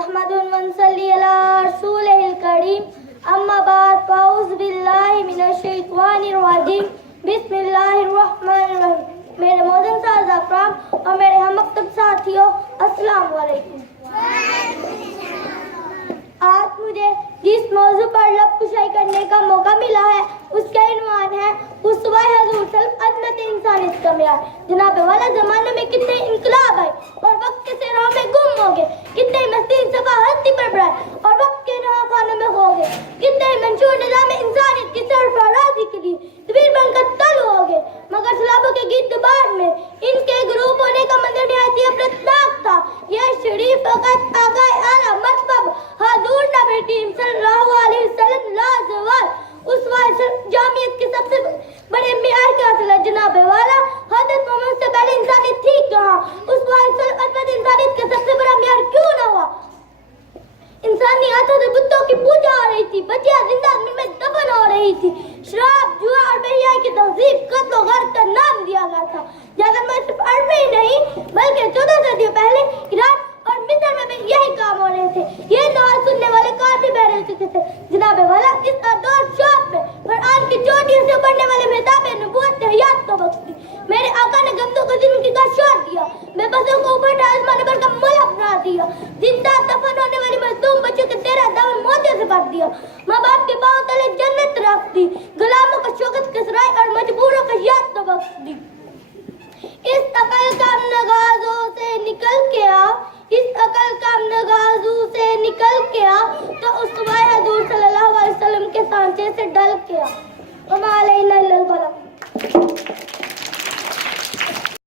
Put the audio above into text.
نحمد ونصلی علی رسولہ الکریم اما بعد فاعوذ باللہ من الشیطان الرجیم بسم اللہ الرحمن الرحیم. میرے موزن ساز افرام اور میرے ہم مکتب ساتھیوں السلام علیکم. آج مجھے جس موضوع پر لب کشائی کرنے کا موقع ملا ہے اس کا عنوان ہے اسوہ حضور عظمت انسانیت کا معیار. جناب والا زمانے میں کتنے انقلاب آئے اور وقت کے صحراؤں میں گم ہو گئے, کتنے مستی صفا ہستی پر بڑھائے اور وقت کے نہا خانوں میں ہو گئے, کتنے منشور نظام انسانیت کی سرفرازی کے لیے طویل بن کر تل ہو گئے. مگر سلابوں کے گیت بار میں ان کے گروپ ہونے کا منظر نہایت افرتناک تھا. یہ شریف فقط آقائے اعلیٰ مطلب حضور نبی کریم صلی اللہ علیہ وسلم لازوال اسوہ جامعیت کے سب سے بڑے معیار کا حاصل ہے. جناب والا حضرت محمد سے پہلے انسانیت تھی کہاں؟ اسوہ عظمت انسانیت کا سب سے بڑا معیار کیوں نہ ہوا؟ انسانی ہاتھوں سے بتوں کی پوجا ہو رہی تھی, بچیاں زندہ میں دفن ہو رہی تھی, شراب جوا اور بے-حیائی کی تہذیب قتل و غارت کا نام دیا گیا تھا. جگت میں صرف 8 ہی نہیں بلکہ 14 صدیوں پہلے